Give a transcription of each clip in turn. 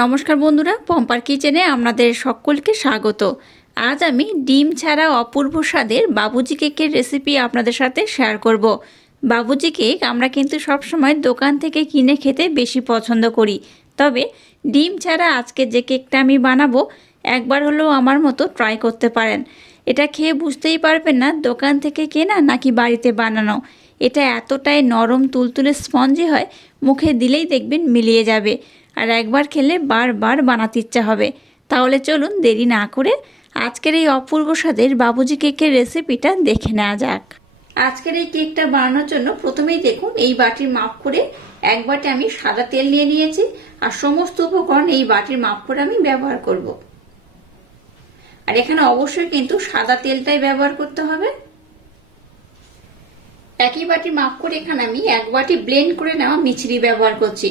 নমস্কার বন্ধুরা, পম্পার কিচেনে আপনাদের সকলকে স্বাগত। আজ আমি ডিম ছাড়া অপূর্ব স্বাদের বাবুজি কেকের রেসিপি আপনাদের সাথে শেয়ার করব। বাবুজি কেক আমরা কিন্তু সবসময় দোকান থেকে কিনে খেতে বেশি পছন্দ করি, তবে ডিম ছাড়া আজকে যে কেকটা আমি বানাবো একবার হলেও আমার মতো ট্রাই করতে পারেন। এটা খেয়ে বুঝতেই পারবেন না দোকান থেকে কেনা নাকি বাড়িতে বানানো। এটা এতটাই নরম তুলতুলে স্পঞ্জি হয়, মুখে দিলেই দেখবেন মিলিয়ে যাবে, আর একবার খেলে বারবার বানাতে ইচ্ছা হবে। তাহলে চলুন দেরি না করে আজকের এই অপূর্ব স্বাদের বাবুজি কেকের রেসিপিটা দেখে নেওয়া যাক। আজকের এই কেকটা বানানোর জন্য প্রথমেই দেখুন এই বাটির মাপ করে এক বাটি আমি সাদা তেল নিয়ে নিয়েছি, আর সমস্ত উপকরণ এই বাটির মাপ করে আমি ব্যবহার করব। আর এখানে অবশ্যই কিন্তু সাদা তেলটাই ব্যবহার করতে হবে। একই বাটি মাপ করে এখানে আমি এক বাটি ব্লেন্ড করে নেওয়া মিছরি ব্যবহার করছি।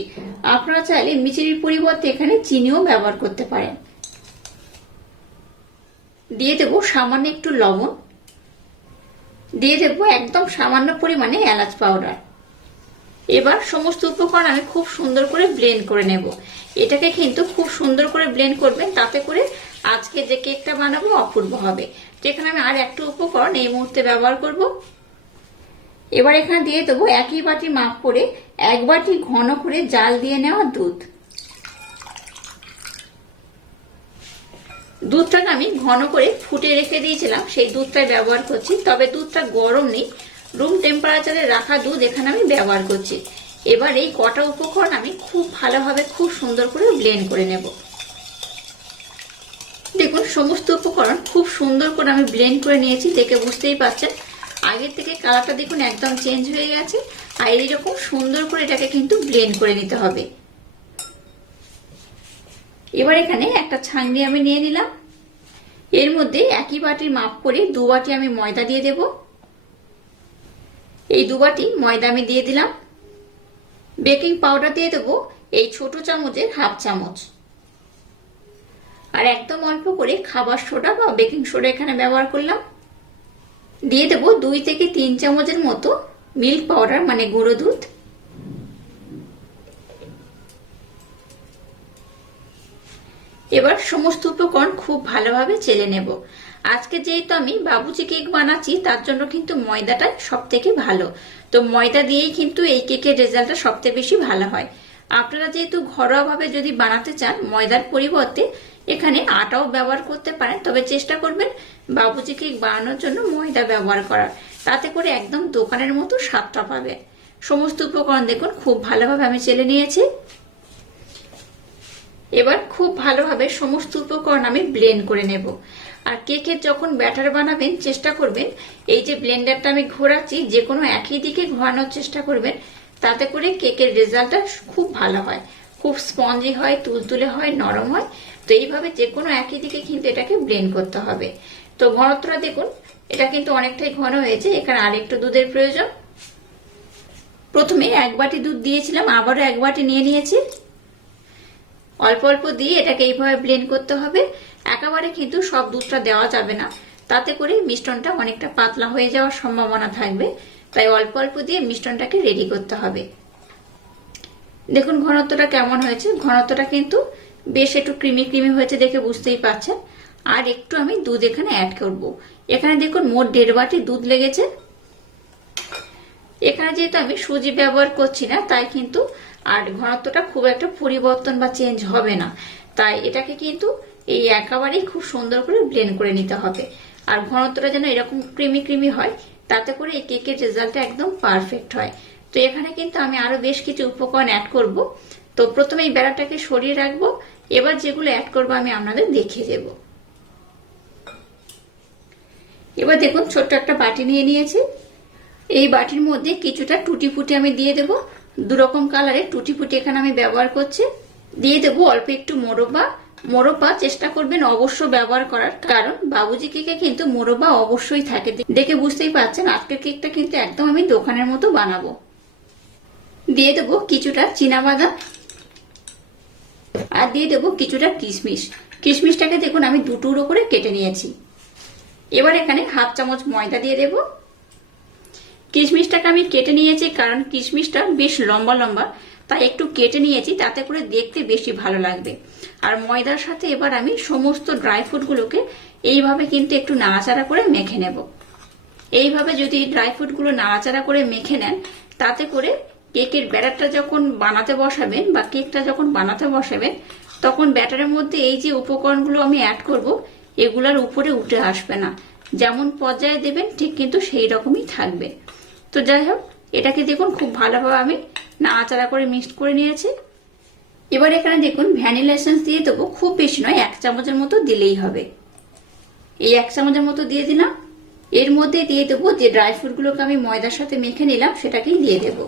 আপনারা চাইলে মিছরির পরিবর্তে এখানে চিনিও ব্যবহার করতে পারেন। দিয়ে দেব সামান্য একটু লবণ, দিয়ে দেব একদম সামান্য পরিমাণে এলাচ পাউডার। এবার সমস্ত উপকরণ আমি খুব সুন্দর করে ব্লেন্ড করে নেব। এটাকে কিন্তু খুব সুন্দর করে ব্লেন্ড করবেন, তাতে করে আজকে যে কেকটা বানাবো অপূর্ব হবে। যেখানে আমি আর একটা উপকরণ এই মুহূর্তে ব্যবহার করব। এবার এখানে দিয়ে দেবো একই বাটি মাপ করে এক বাটি ঘন করে জাল দিয়ে নেওয়া দুধ। দুধটাকে আমি ঘন করে ফুটে রেখে দিয়েছিলাম, সেই দুধটাই ব্যবহার করছি। তবে দুধটা গরম নেই, রুম টেম্পারেচারে রাখা দুধ এখানে আমি ব্যবহার করছি। এবার এই কটা উপকরণ আমি খুব ভালোভাবে খুব সুন্দর করে ব্লেন্ড করে নেব। দেখুন সমস্ত উপকরণ খুব সুন্দর করে আমি ব্লেন্ড করে নিয়েছি, দেখে বুঝতেই পারছেন আগের থেকে কালারটা দেখুন একদম চেঞ্জ হয়ে গেছে। আর এইরকম সুন্দর করে এটাকে কিন্তু ব্লেন্ড করে নিতে হবে। এবার এখানে একটা ছাঁকনি আমি নিয়ে নিলাম, এর মধ্যে একই বাটির মাপ করে দু বাটি আমি ময়দা দিয়ে দেব। এই দু বাটি ময়দা আমি দিয়ে দিলাম। বেকিং পাউডার দিয়ে দেবো এই ছোট চামচের হাফ চামচ, আর একদম অল্প করে খাবার সোডা বা বেকিং সোডা এখানে ব্যবহার করলাম। দিয়ে দেবো 2 থেকে 3 চামচের মতো মিল্ক পাউডার মানে গুঁড়ো দুধ। এবার সমস্ত উপকরণ খুব ভালোভাবে চেলে নেব। আজকে যেহেতু আমি বাবুজি কেক বানাচ্ছি তার জন্য কিন্তু ময়দাটা সব থেকে ভালো, তো ময়দা দিয়েই কিন্তু এই কেকের রেজাল্টটা সবথেকে বেশি ভালো হয়। আপনারা যেহেতু ঘরোয়াভাবে যদি বানাতে চান ময়দার পরিবর্তে এখানে আটাও ব্যবহার করতে পারেন, তবে চেষ্টা করবেন বাবুজি কেক বানানোর জন্য ময়দা ব্যবহার করার, তাতে করে একদম দোকানের মতো স্বাদটা পাবে। সমস্ত উপকরণ দেখুন খুব ভালোভাবে আমি চেলে নিয়েছি। এবার খুব ভালোভাবে সমস্ত উপকরণ আমি ব্লেন্ড করে নেব। আর কেকের যখন ব্যাটার বানাবেন চেষ্টা করবেন এই যে ব্লেন্ডারটা আমি ঘোরাচ্ছি যে কোনো একই দিকে ঘোরানোর চেষ্টা করবেন, তাতে করে কেকের রেজাল্টটা খুব ভালো হয়, খুব স্পঞ্জি হয়, তুলতুলে হয়, নরম হয়। তো এইভাবে যে কোনো একই দিকে কিন্তু এটাকে ব্লেন্ড করতে হবে। তো ঘনত্বটা দেখুন এটা কিন্তু অনেকটাই ঘন হয়েছে, এখানে আরেকটু দুধের প্রয়োজন। প্রথমে এক বাটি দুধ দিয়েছিলাম, আবারও এক বাটি নিয়ে নিয়েছি। অল্প অল্প দিয়ে এটাকে এইভাবে ব্লেন্ড করতে হবে। একেবারে কিন্তু সব দুধটা দেওয়া যাবে না, তাতে করে মিশ্রণটা অনেকটা পাতলা হয়ে যাওয়ার সম্ভাবনা থাকবে। তাই অল্প অল্প দিয়ে মিশ্রণটাকে রেডি করতে হবে। দেখুন ঘনত্বটা কেমন হয়েছে, ঘনত্বটা কিন্তু বেশ একটু ক্রিমি ক্রিমি হয়েছে, দেখে বুঝতেই পারছেন। আর একটু আমি দুধ এখানে অ্যাড করব। এখানে দেখুন মোট 1.5 বাটি দুধ লেগেছে। এখানে যেহেতু আমি সুজি ব্যবহার করছি না তাই কিন্তু আর ঘনত্বটা খুব একটা পরিবর্তন বা চেঞ্জ হবে না। তাই এটাকে কিন্তু এই একেবারেই খুব সুন্দর করে ব্লেন্ড করে নিতে হবে। আর ঘনত্বটা যেন এরকম ক্রিমি ক্রিমি হয়, তাতে করে এই কেকের রেজাল্টটা একদম পারফেক্ট হয়। তো এখানে কিন্তু আমি আরো বেশ কিছু উপকরণ অ্যাড করব। তো প্রথমে এই বেড়াটাকে সরিয়ে রাখবো, এবার যেগুলো অ্যাড করবো আমি আপনাদের দেখিয়ে দেব। এবার দেখুন ছোট্ট একটা বাটি নিয়ে নিয়েছি, এই বাটির মধ্যে কিছুটা টুটি ফুটি আমি দিয়ে দেব। 2 রকম কালারের টুটি ফুটি এখানে আমি ব্যবহার করছি। দিয়ে দেবো অল্প একটু মোরব্বা। মোরব্বা চেষ্টা করবেন অবশ্য ব্যবহার করার, কারণ বাবুজি কেকে কিন্তু মোরব্বা অবশ্যই থাকে। দেখে বুঝতেই পারছেন আজকের কেকটা কিন্তু একদম আমি দোকানের মতো বানাবো। দিয়ে দেবো কিছুটা চীনাবাদাম, আর দিয়ে দেবো কিছুটা কিশমিশ। কিশমিশটাকে দেখুন আমি 2 টুকরো করে কেটে নিয়েছি। এবার এখানে হাফ চামচ ময়দা দিয়ে দেবো। কিশমিশটাকে আমি কেটে নিয়েছি কারণ কিশমিশটা বেশ লম্বা লম্বা, তাই একটু কেটে নিয়েছি, তাতে করে দেখতে বেশি ভালো লাগবে। আর ময়দার সাথে এবার আমি সমস্ত ড্রাই ফ্রুটগুলোকে এইভাবে কিন্তু একটু নাড়াচাড়া করে মেখে নেব। এইভাবে যদি ড্রাই ফ্রুটগুলো নাড়াচাড়া করে মেখে নেন, তাতে করে কেকের ব্যাটারটা যখন বানাতে বসাবেন বা কেকটা যখন বানাতে বসাবেন, তখন ব্যাটারের মধ্যে এই যে উপকরণগুলো আমি অ্যাড করব, এগুলার উপরে উঠে আসবে না। যেমন পর্যায়ে দেবেন ঠিক কিন্তু সেই রকমই থাকবে। তো যাই হোক, এটাকে দেখুন খুব ভালোভাবে আমি নাড়াচাড়া করে মিক্সড করে নিয়েছি। এবার এখানে দেখুন ভ্যানিলা এসেন্স দিয়ে দেবো, খুব বেশি নয়, 1 চামচের মতো দিলেই হবে। এই 1 চামচের মতো দিয়ে দিলাম। এর মধ্যে দিয়ে দেবো যে ড্রাই ফ্রুটগুলোকে আমি ময়দার সাথে মেখে নিলাম, সেটাকেই দিয়ে দেব।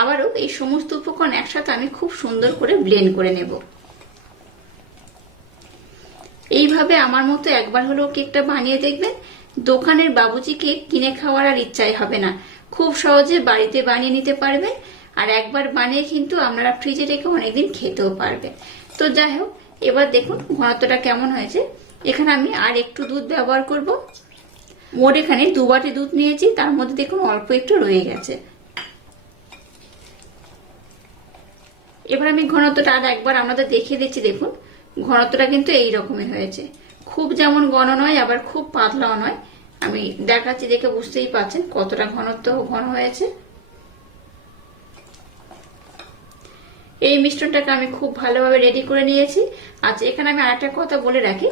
আবারও এই সমস্ত উপকরণ একসাথে আমি খুব সুন্দর করে ব্লেন্ড করে নেব। এইভাবে আমার মতো একবার হলেও কেকটা বানিয়ে দেখবেন। দোকানের বাবুজি কেক কিনে খাওয়ার আর ইচ্ছাই হবে না, খুব সহজে বাড়িতে বানিয়ে নিতে পারবেন। আর একবার বানিয়ে কিন্তু আপনারা ফ্রিজে রেখে অনেকদিন খেতেও পারবেন। তো যাই হোক, এবার দেখুন ঘনত্বটা কেমন হয়েছে। এখানে আমি আর একটু দুধ ব্যবহার করব। মোট এখানে 2 বাটি দুধ নিয়েছি, তার মধ্যে দেখুন অল্প একটু রয়ে গেছে। এবার আমি ঘনত্বটা আর একবার আপনাদের দেখিয়ে দিচ্ছি। দেখুন ঘনত্বটা কিন্তু এই রকমই হয়েছে, খুব যেমন ঘন নয় আবার খুব পাতলাও নয়। আমি দেখাচ্ছি, দেখে বুঝতেই পারছেন কতটা ঘন হয়েছে। এই মিশ্রণটাকে আমি খুব ভালোভাবে রেডি করে নিয়েছি। আচ্ছা, এখানে আমি আরেকটা কথা বলে রাখি,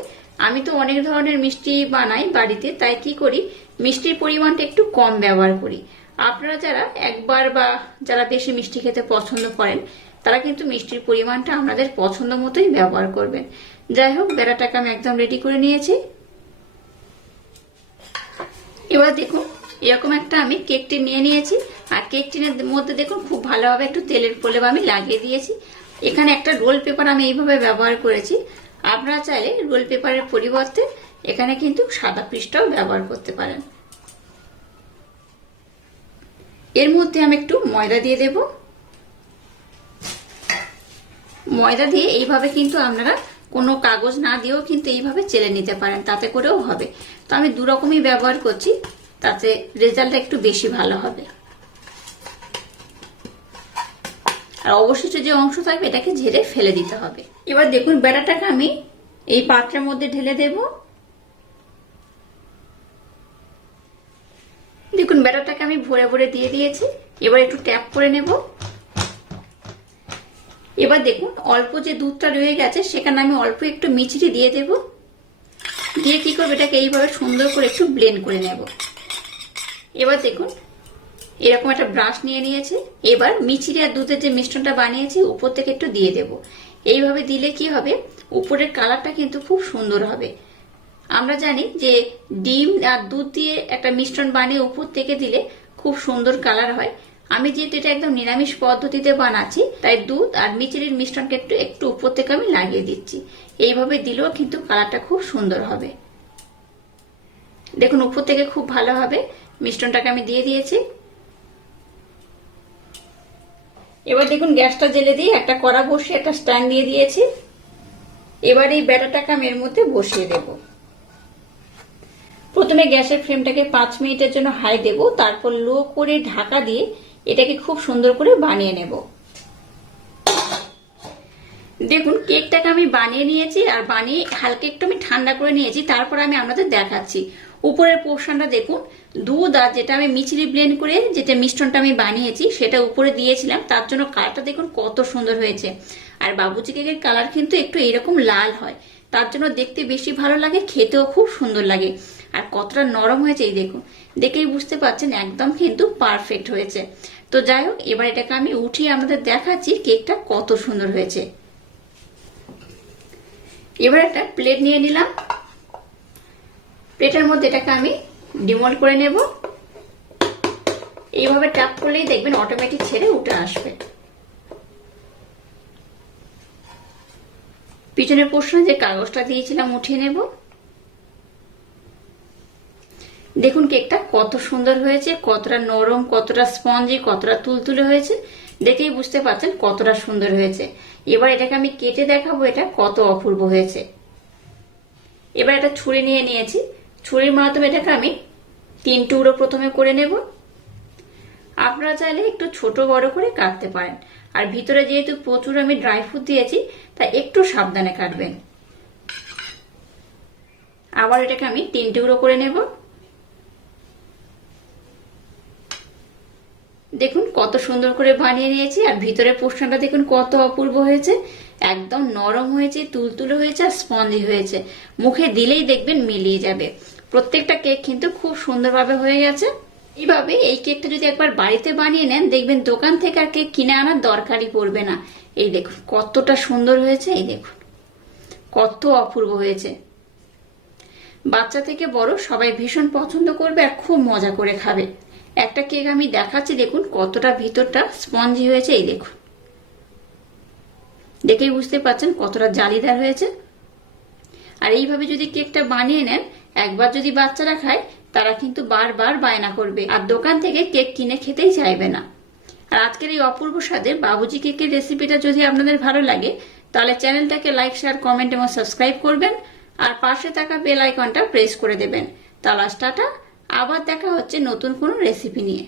আমি তো অনেক ধরনের মিষ্টি বানাই বাড়িতে, তাই কি করি মিষ্টির পরিমাণটা একটু কম ব্যবহার করি। আপনারা যারা একবার বা যারা বেশি মিষ্টি খেতে পছন্দ করেন, তারা কিন্তু মিষ্টির পরিমাণটা আপনাদের পছন্দ মতোই ব্যবহার করবেন। যাই হোক, ব্যাটারটাকে আমি একদম রেডি করে নিয়েছি। এবার দেখুন এরকম একটা আমি কেক টিন নিয়ে নিয়েছি, আর কেক টিনের মধ্যে দেখুন খুব ভালোভাবে একটু তেলের প্রলেপ আমি লাগিয়ে দিয়েছি। এখানে একটা রোল পেপার আমি এইভাবে ব্যবহার করেছি। আপনারা চাইলে রোল পেপারের পরিবর্তে এখানে কিন্তু সাদা পৃষ্ঠাও ব্যবহার করতে পারেন। এর মধ্যে আমি একটু ময়দা দিয়ে দেব। ময়দা দিয়ে এইভাবে কিন্তু আপনারা কোনো কাগজ না দিয়েও কিন্তু এইভাবে চেলে নিতে পারেন, তাতে করেও হবে। তো আমি 2 রকমই ব্যবহার করছি, তাতে রেজাল্টটা একটু বেশি ভালো হবে। আর অবশিষ্ট যে অংশ থাকবে এটাকে ঝেড়ে ফেলে দিতে হবে। এবার দেখুন ব্যাটারটাকে আমি এই পাত্রের মধ্যে ঢেলে দেব। দেখুন ব্যাটারটাকে আমি ভরে ভরে দিয়ে দিয়েছি। এবার একটু ট্যাপ করে নেব। এবার দেখুন অল্প যে দুধটা রয়ে গেছে সেখানে আমি অল্প একটু মিছরি দিয়ে দেব। দিয়ে কি করবো, এটাকে এইভাবে সুন্দর করে একটু ব্লেন্ড করে নেব। এবার দেখুন এরকম একটা ব্রাশ নিয়ে নিয়েছি। এবার মিছরি আর দুধের যে মিশ্রণটা বানিয়েছি উপর থেকে একটু দিয়ে দেব। এইভাবে দিলে কি হবে, উপরের কালারটা কিন্তু খুব সুন্দর হবে। আমরা জানি যে ডিম আর দুধ দিয়ে একটা মিশ্রণ বানিয়ে উপর থেকে দিলে খুব সুন্দর কালার হয়। আমি যেহেতু এটা একদম নিরামিষ পদ্ধতিতে বানাচ্ছি, তাই দুধ আর মিছরির মিশ্রণকে একটু উপর থেকে আমি লাগিয়ে দিচ্ছি। এইভাবে দিলেও কিন্তু কালারটা খুব সুন্দর হবে। দেখুন উপর থেকে খুব ভালোভাবে মিশ্রণটাকে আমি দিয়ে দিয়েছি। এবার দেখুন গ্যাসটা জ্বেলে দিয়ে একটা কড়া বসিয়ে একটা স্ট্যান্ড দিয়ে দিয়েছি। এবার এই ব্যাটারটাকে আমি এর মধ্যে বসিয়ে দেব। প্রথমে গ্যাসের ফ্লেমটাকে 5 মিনিটের জন্য হাই দেব, তারপর লো করে ঢাকা দিয়ে এটাকে খুব সুন্দর করে বানিয়ে নেব। দেখুন কেকটাকে আমি বানিয়ে নিয়েছি, আর বানিয়ে হালকা একটু আমি ঠান্ডা করে নিয়েছি। তারপর আমি আপনাদের দেখাচ্ছি উপরের পোর্শনটা দেখুন, দুধ আর যেটা আমি মিছরি ব্লেন্ড করে যেটা মিশ্রণটা আমি বানিয়েছি সেটা উপরে দিয়েছিলাম, তার জন্য কালারটা দেখুন কত সুন্দর হয়েছে। আর বাবুজি কেকের কালার কিন্তু একটু এরকম লাল হয়, তার জন্য দেখতে বেশি ভালো লাগে, খেতেও খুব সুন্দর লাগে। আর কতটা নরম হয়েছে এই দেখুন, দেখেই বুঝতে পারছেন একদম কিন্তু পারফেক্ট হয়েছে। তো যাই হোক, এবার এটাকে আমি উঠিয়ে আপনাদের দেখাচ্ছি কেকটা কত সুন্দর হয়েছে। এবার একটা প্লেট নিয়ে নিলাম। প্লেটের মধ্যে এটাকে আমি ডিমোল্ড করে নেব। এইভাবে ট্যাপ করলেই দেখবেন অটোমেটিক ছেড়ে উঠে আসবে। পিছনের পোর্শনে যে কাগজটা দিয়েছিলাম উঠিয়ে নেব। দেখুন কেকটা কত সুন্দর হয়েছে, কতটা নরম, কতটা স্পঞ্জি, কতটা তুলতুলে হয়েছে, দেখেই বুঝতে পারছেন কতটা সুন্দর হয়েছে। এবার এটাকে আমি কেটে দেখাবো এটা কত অপূর্ব হয়েছে। এবার একটা ছুরি নিয়ে নিয়েছি, ছুরির মাধ্যমে এটাকে আমি 3 টুকরো প্রথমে করে নেব। আপনারা চাইলে একটু ছোট বড় করে কাটতে পারেন। আর ভিতরে যেহেতু প্রচুর আমি ড্রাই ফ্রুট দিয়েছি, তাই একটু সাবধানে কাটবেন। আবার এটাকে আমি 3 টুকরো করে নেব। দেখুন কত সুন্দর করে বানিয়ে নিয়েছি, আর ভিতরের পোর্শনটা দেখুন কত অপূর্ব হয়েছে, একদম নরম হয়েছে, তুলতুলে হয়েছে আর স্পঞ্জি হয়েছে। মুখে দিলেই দেখবেন মিলিয়ে যাবে। প্রত্যেকটা কেক কিন্তু খুব সুন্দরভাবে হয়ে গেছে। এইভাবে এই কেকটা যদি একবার বাড়িতে বানিয়ে নেন, দেখবেন দোকান থেকে আর কেক কিনে আনার দরকারই পড়বে না। এই দেখুন কতটা সুন্দর হয়েছে, এই দেখুন কত অপূর্ব হয়েছে। বাচ্চা থেকে বড় সবাই ভীষণ পছন্দ করবে আর খুব মজা করে খাবে। একটা কেক আমি দেখাচ্ছি, দেখুন কতটা ভিতরটা স্পঞ্জি হয়েছে, এই দেখুন, দেখেই বুঝতে পারছেন কতটা জালিদার হয়েছে। আর এইভাবে যদি কেকটা বানিয়ে নেন, একবার যদি বাচ্চারা খায়, তারা কিন্তু বারবার বায়না করবে আর দোকান থেকে কেক কিনে খেতেই চাইবে না। আর আজকের এই অপূর্ব স্বাদের বাবুজি কেকের রেসিপিটা যদি আপনাদের ভালো লাগে, তাহলে চ্যানেলটাকে লাইক, শেয়ার, কমেন্ট এবং সাবস্ক্রাইব করবেন আর পাশে থাকা বেল আইকনটা প্রেস করে দেবেন। তাহলে টাটা, আবার দেখা হচ্ছে নতুন কোনো রেসিপি নিয়ে।